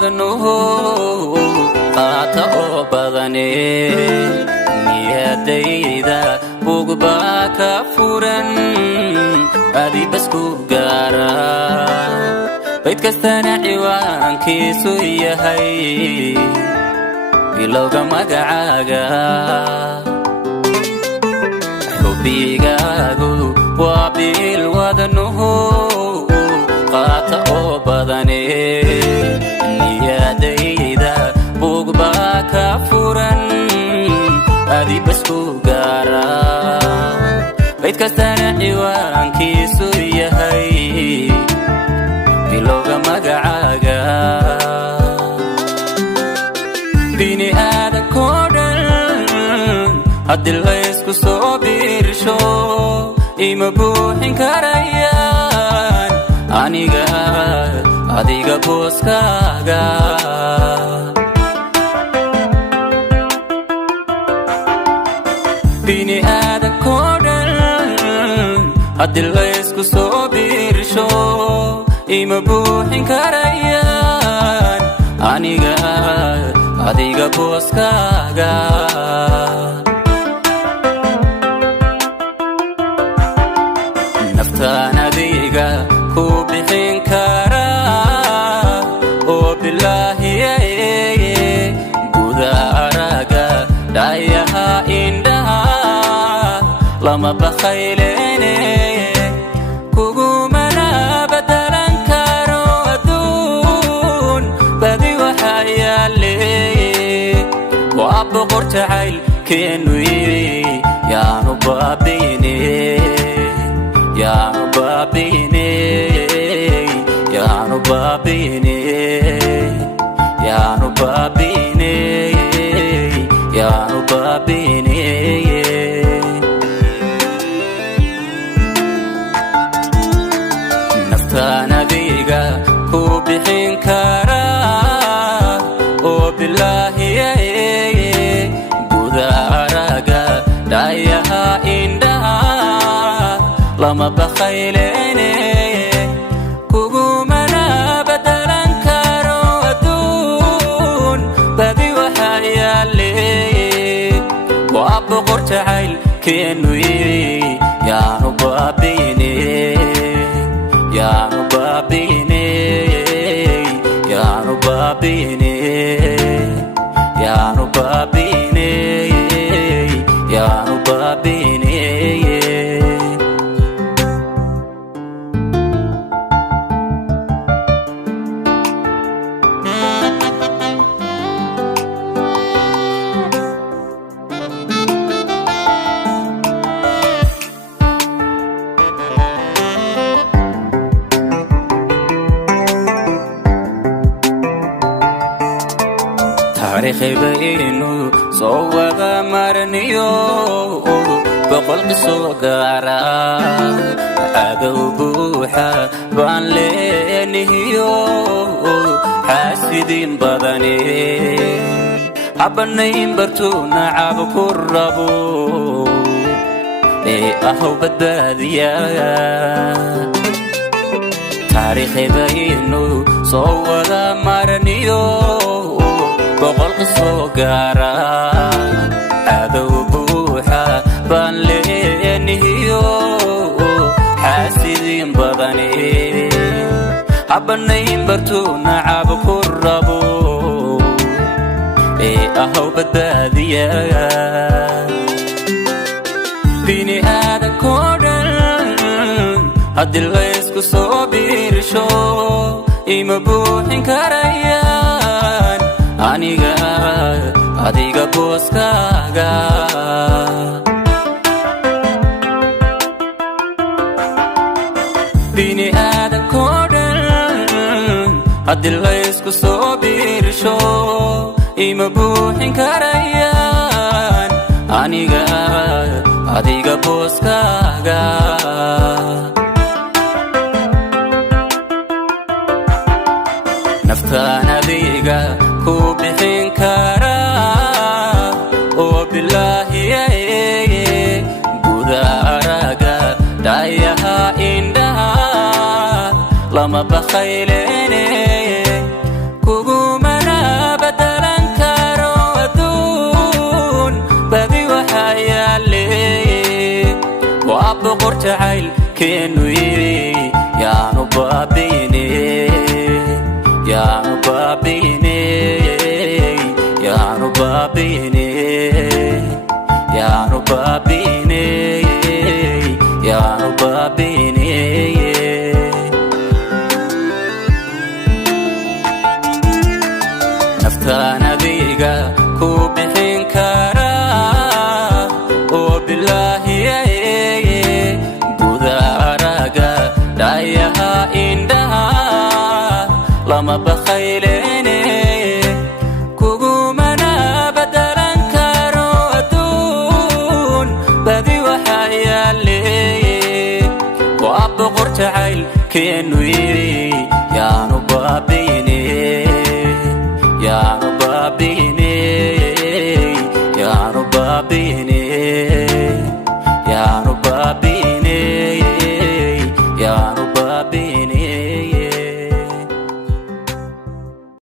wadnuhu qaata oo badane niyadayda bugbaa ka furan adi bas ku gaara bayd kastana ciwaankiisu yahay bilowga magacaaga xubbigaagu waa bil wadnuhu qaata oo badane niyadayda bugbaa ka furan adi bas ku gaara bayd kastana ciwaankiisu yahay bilowga magacaaga bini aadankoo dhan haddii laysku soo biirsho ima buuxin karayaan aniga adiga booskaaga bini aadankoo dhan haddii laysku soo biirsho ima buuxin karayaan aniga adiga booskaaga naftaan adiga ku bixin karaa oo bilaahiye guda araga dhayaha indhaha lama bakhaylene kugumana badalan karo adduun badi waxaa yaale waa boqor jacaylkeenu yaanu baabiine yaanu baabiine yaanu baabiine yaanu baabiine yaanu baabiine naftaan adiga ku bixin karaa oo bilaahiye guda araga dhayaha indhaha lama bakhaylene kugumana badalan karo adduun badi waxaa yaale waa boqor jacaylkeenu yaanu baabiine yaanu baabiine yaanu baabiine yaanu baabiine yaanu baabiine taariikhibaynu soo wada marniyo boqol qisoo gaara cadow buuxa baan leenahiyo xaasidiin badane habanayn bartuu nacab ku rabo ee ahow badbaadiya taariikhibaynu soo wada marniyo boqol qisoo gaara cadow buuxa baan leenahiyo xaasidiin badane habanayn bartuu nacab ku rabo ee ahow badbaadiya bini aadankoo dhan haddii laysku soo biirsho ima buuxin karayaan aniga adiga booskaaga bini aadankoo dhan haddii laysku soo biirsho ima buuxin karayaan aniga adiga booskaaga naftaan adiga ku bixin karaa oo bilaahiye guda araga dhayaha indhaha lama bakhaylene kugu وابقر تعيل كنوي يا نبابيني يا نبابيني يا نبابيني يا نبابيني يا نبابيني نفتانا بيقا كوبحين كارا وبالله بذارقا دايها إندها لما بخيليني كوغومنا بدلا كارو أدون بدي وحيا لي وأبقر تعيل كنوي يا نبابيني يا نبابيني يا نبابيني